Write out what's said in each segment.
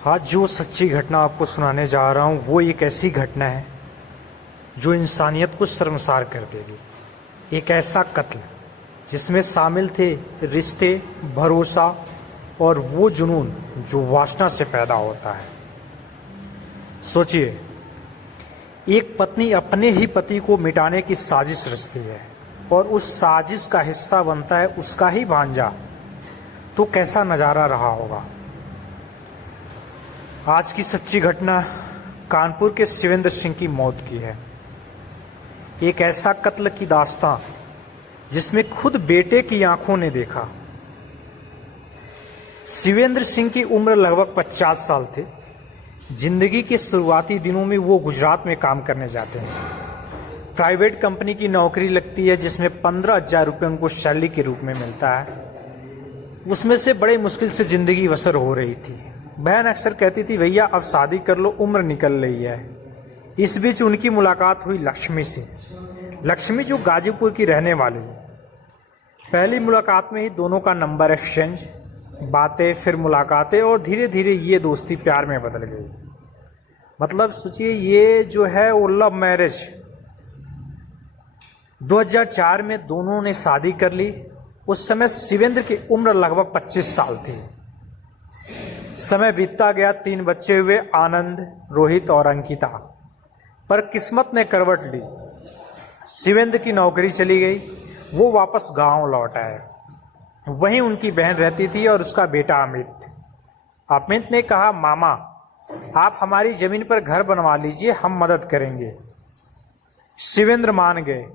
आज जो सच्ची घटना आपको सुनाने जा रहा हूँ वो एक ऐसी घटना है जो इंसानियत को शर्मसार कर देगी। एक ऐसा कत्ल जिसमें शामिल थे रिश्ते, भरोसा और वो जुनून जो वासना से पैदा होता है। सोचिए, एक पत्नी अपने ही पति को मिटाने की साजिश रचती है और उस साजिश का हिस्सा बनता है उसका ही भांजा, तो कैसा नज़ारा रहा होगा। आज की सच्ची घटना कानपुर के शिवेंद्र सिंह की मौत की है। एक ऐसा कत्ल की दास्तां जिसमें खुद बेटे की आंखों ने देखा। शिवेंद्र सिंह की उम्र लगभग 50 साल थी। जिंदगी के शुरुआती दिनों में वो गुजरात में काम करने जाते हैं। प्राइवेट कंपनी की नौकरी लगती है जिसमें 15,000 रुपये उनको सैलरी के रूप में मिलता है। उसमें से बड़े मुश्किल से जिंदगी बसर हो रही थी। बहन अक्सर कहती थी, भैया अब शादी कर लो, उम्र निकल रही है। इस बीच उनकी मुलाकात हुई लक्ष्मी से। लक्ष्मी जो गाजीपुर की रहने वाली है। पहली मुलाकात में ही दोनों का नंबर एक्सचेंज, बातें, फिर मुलाकातें और धीरे धीरे ये दोस्ती प्यार में बदल गई। मतलब सोचिए, ये जो है वो लव मैरिज। 2004 में दोनों ने शादी कर ली। उस समय शिवेंद्र की उम्र लगभग 25 साल थी। समय बीतता गया, 3 बच्चे हुए, आनंद, रोहित और अंकिता। पर किस्मत ने करवट ली। शिवेंद्र की नौकरी चली गई। वो वापस गांव लौट आए। वहीं उनकी बहन रहती थी और उसका बेटा अमित। अमित ने कहा, मामा आप हमारी जमीन पर घर बनवा लीजिए, हम मदद करेंगे। शिवेंद्र मान गए।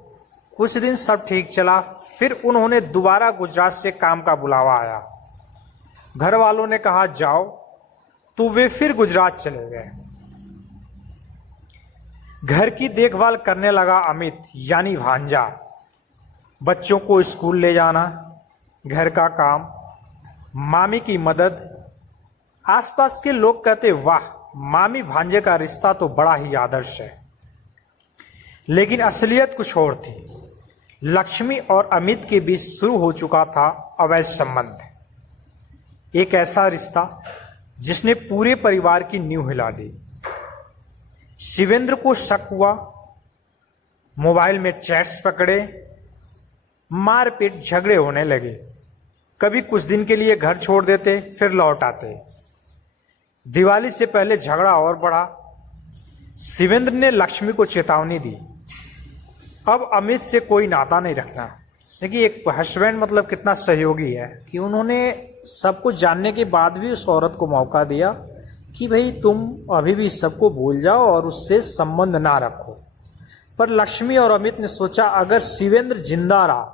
कुछ दिन सब ठीक चला। फिर उन्होंने दोबारा गुजरात से काम का बुलावा आया। घर वालों ने कहा जाओ, तो वे फिर गुजरात चले गए। घर की देखभाल करने लगा अमित, यानी भांजा। बच्चों को स्कूल ले जाना, घर का काम, मामी की मदद। आसपास के लोग कहते, वाह मामी भांजे का रिश्ता तो बड़ा ही आदर्श है। लेकिन असलियत कुछ और थी। लक्ष्मी और अमित के बीच शुरू हो चुका था अवैध संबंध। एक ऐसा रिश्ता जिसने पूरे परिवार की नींव हिला दी। शिवेंद्र को शक हुआ। मोबाइल में चैट्स पकड़े। मारपीट, झगड़े होने लगे। कभी कुछ दिन के लिए घर छोड़ देते, फिर लौट आते। दिवाली से पहले झगड़ा और बढ़ा। शिवेंद्र ने लक्ष्मी को चेतावनी दी, अब अमित से कोई नाता नहीं रखना। देखिए, एक हस्बैंड मतलब कितना सहयोगी है कि उन्होंने सब कुछ जानने के बाद भी उस औरत को मौका दिया कि भाई तुम अभी भी सबको भूल जाओ और उससे संबंध ना रखो। पर लक्ष्मी और अमित ने सोचा, अगर शिवेंद्र जिंदा रहा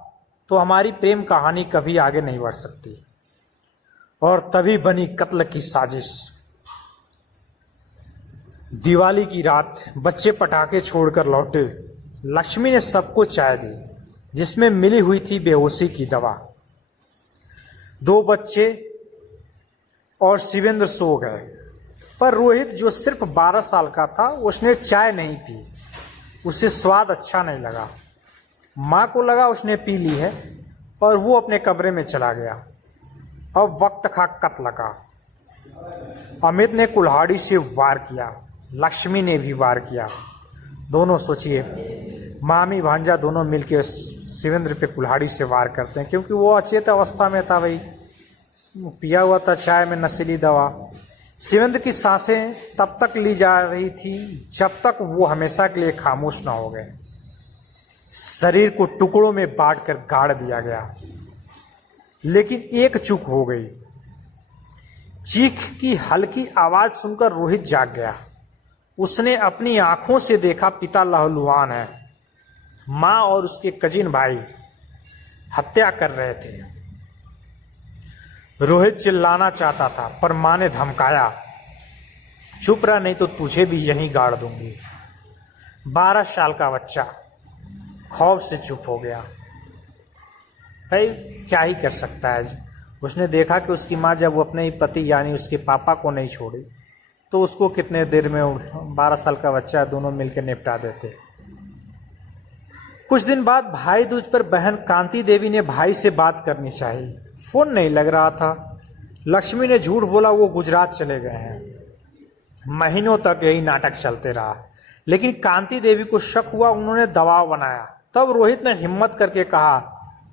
तो हमारी प्रेम कहानी कभी आगे नहीं बढ़ सकती। और तभी बनी कत्ल की साजिश। दिवाली की रात बच्चे पटाखे छोड़कर लौटे। लक्ष्मी ने सबको चाय दी जिसमें मिली हुई थी बेहोशी की दवा। 2 बच्चे और शिवेंद्र सो गए। पर रोहित जो सिर्फ 12 साल का था, उसने चाय नहीं पी। उसे स्वाद अच्छा नहीं लगा। माँ को लगा उसने पी ली है और वो अपने कमरे में चला गया। अब वक्त था कत्ल का। अमित ने कुल्हाड़ी से वार किया। लक्ष्मी ने भी वार किया। दोनों, सोचिए, मामी भांजा दोनों मिलकर शिवेंद्र पे कुल्हाड़ी से वार करते हैं, क्योंकि वो अचेत अवस्था में था। भाई पिया हुआ था चाय में नशीली दवा। शिवेंद्र की सांसें तब तक ली जा रही थी जब तक वो हमेशा के लिए खामोश ना हो गए। शरीर को टुकड़ों में बांटकर गाड़ दिया गया। लेकिन एक चूक हो गई। चीख की हल्की आवाज सुनकर रोहित जाग गया। उसने अपनी आंखों से देखा पिता लहलुहान है। माँ और उसके कजिन भाई हत्या कर रहे थे। रोहित चिल्लाना चाहता था पर माँ ने धमकाया, चुप रह नहीं तो तुझे भी यहीं गाड़ दूंगी। 12 साल का बच्चा खौफ से चुप हो गया। भाई क्या ही कर सकता है। उसने देखा कि उसकी माँ जब वो अपने ही पति यानी उसके पापा को नहीं छोड़ी तो उसको कितने देर में 12 साल का बच्चा दोनों मिलकर निपटा देते। कुछ दिन बाद भाई दूज पर बहन कांति देवी ने भाई से बात करनी चाहिए। फोन नहीं लग रहा था। लक्ष्मी ने झूठ बोला वो गुजरात चले गए हैं। महीनों तक यही नाटक चलते रहा, लेकिन कांति देवी को शक हुआ, उन्होंने दबाव बनाया। तब रोहित ने हिम्मत करके कहा,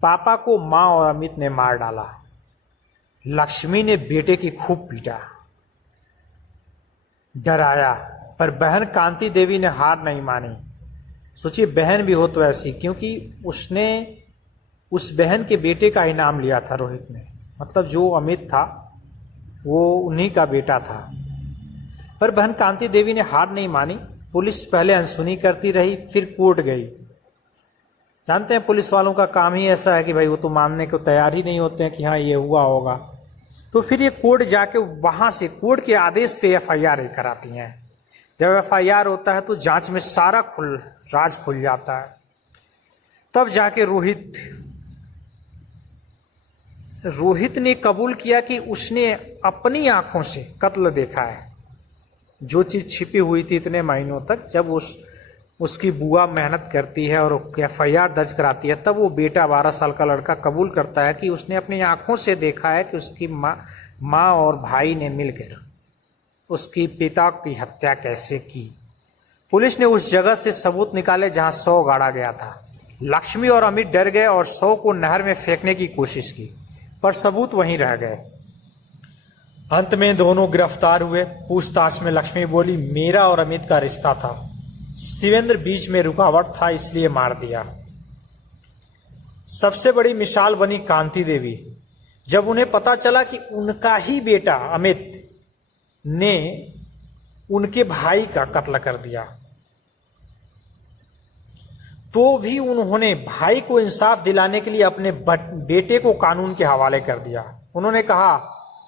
पापा को माँ और अमित ने मार डाला। लक्ष्मी ने बेटे की खूब पीटा, डराया, पर बहन कांति देवी ने हार नहीं मानी। सोचिए बहन भी हो तो ऐसी, क्योंकि उसने उस बहन के बेटे का इनाम लिया था रोहित ने, मतलब जो अमित था वो उन्हीं का बेटा था। पर बहन कांति देवी ने हार नहीं मानी। पुलिस पहले अनसुनी करती रही, फिर कोर्ट गई। जानते हैं पुलिस वालों का काम ही ऐसा है कि भाई वो तो मानने को तैयार ही नहीं होते हैं कि हाँ ये हुआ होगा। तो फिर ये कोर्ट जाके वहां से कोर्ट के आदेश पे एफआईआर कराती हैं। जब एफआईआर होता है तो जांच में सारा राज खुल जाता है। तब जाके रोहित ने कबूल किया कि उसने अपनी आंखों से कत्ल देखा है। जो चीज छिपी हुई थी इतने महीनों तक, जब उसकी बुआ मेहनत करती है और एफआईआर दर्ज कराती है, तब वो बेटा 12 साल का लड़का कबूल करता है कि उसने अपनी आंखों से देखा है कि उसकी माँ और भाई ने मिलकर उसकी पिता की हत्या कैसे की। पुलिस ने उस जगह से सबूत निकाले जहां शव गाड़ा गया था। लक्ष्मी और अमित डर गए और शव को नहर में फेंकने की कोशिश की, पर सबूत वहीं रह गए। अंत में दोनों गिरफ्तार हुए। पूछताछ में लक्ष्मी बोली, मेरा और अमित का रिश्ता था, शिवेंद्र बीच में रुकावट था इसलिए मार दिया। सबसे बड़ी मिसाल बनी कांति देवी। जब उन्हें पता चला कि उनका ही बेटा अमित ने उनके भाई का कत्ल कर दिया, तो भी उन्होंने भाई को इंसाफ दिलाने के लिए अपने बेटे को कानून के हवाले कर दिया। उन्होंने कहा,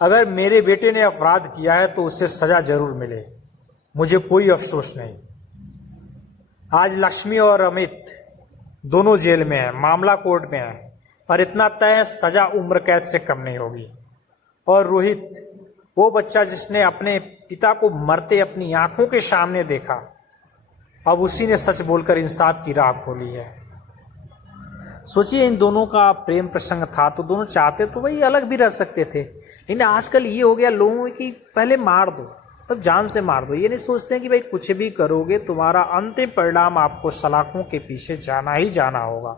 अगर मेरे बेटे ने अपराध किया है तो उसे सजा जरूर मिले, मुझे कोई अफसोस नहीं। आज लक्ष्मी और अमित दोनों जेल में हैं, मामला कोर्ट में है, पर इतना तय है सजा उम्र कैद से कम नहीं होगी। और रोहित, वो बच्चा जिसने अपने पिता को मरते अपनी आंखों के सामने देखा, अब उसी ने सच बोलकर इंसाफ की राह खोली है। सोचिए इन दोनों का प्रेम प्रसंग था तो दोनों चाहते तो वही अलग भी रह सकते थे, लेकिन आजकल ये हो गया लोगों की पहले मार दो तब जान से मार दो। ये नहीं सोचते हैं कि भाई कुछ भी करोगे तुम्हारा अंतिम परिणाम आपको सलाखों के पीछे जाना ही जाना होगा।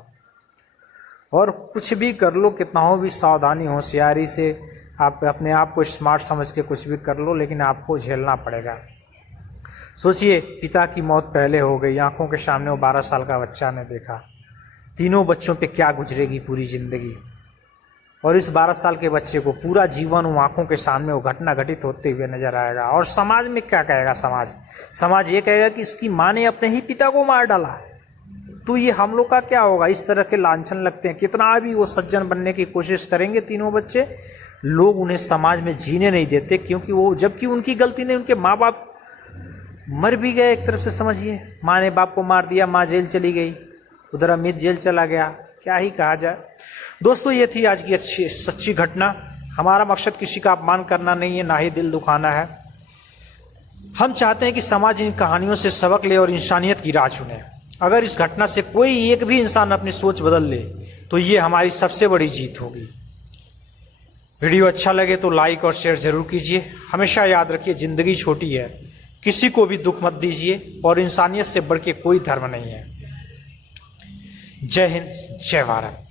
और कुछ भी कर लो, कितना हो भी सावधानी होशियारी से आप अपने आप को स्मार्ट समझ के कुछ भी कर लो, लेकिन आपको झेलना पड़ेगा। सोचिए पिता की मौत पहले हो गई, आंखों के सामने वो 12 साल का बच्चा ने देखा। तीनों बच्चों पे क्या गुजरेगी पूरी जिंदगी, और इस 12 साल के बच्चे को पूरा जीवन वो आंखों के सामने वो घटना घटित होते हुए नजर आएगा। और समाज में क्या कहेगा? समाज ये कहेगा कि इसकी माँ ने अपने ही पिता को मार डाला, तो ये हम लोग का क्या होगा? इस तरह के लांछन लगते हैं। कितना भी वो सज्जन बनने की कोशिश करेंगे तीनों बच्चे, लोग उन्हें समाज में जीने नहीं देते, क्योंकि वो जबकि उनकी गलती नहीं, उनके माँ बाप मर भी गए। एक तरफ से समझिए, माँ ने बाप को मार दिया, माँ जेल चली गई, उधर अमित जेल चला गया, क्या ही कहा जाए। दोस्तों ये थी आज की अच्छी सच्ची घटना। हमारा मकसद किसी का अपमान करना नहीं है, ना ही दिल दुखाना है। हम चाहते हैं कि समाज इन कहानियों से सबक ले और इंसानियत की राह चुने। अगर इस घटना से कोई एक भी इंसान अपनी सोच बदल ले तो ये हमारी सबसे बड़ी जीत होगी। वीडियो अच्छा लगे तो लाइक और शेयर जरूर कीजिए। हमेशा याद रखिए, जिंदगी छोटी है, किसी को भी दुख मत दीजिए, और इंसानियत से बढ़ के कोई धर्म नहीं है। जय हिंद, जय भारत।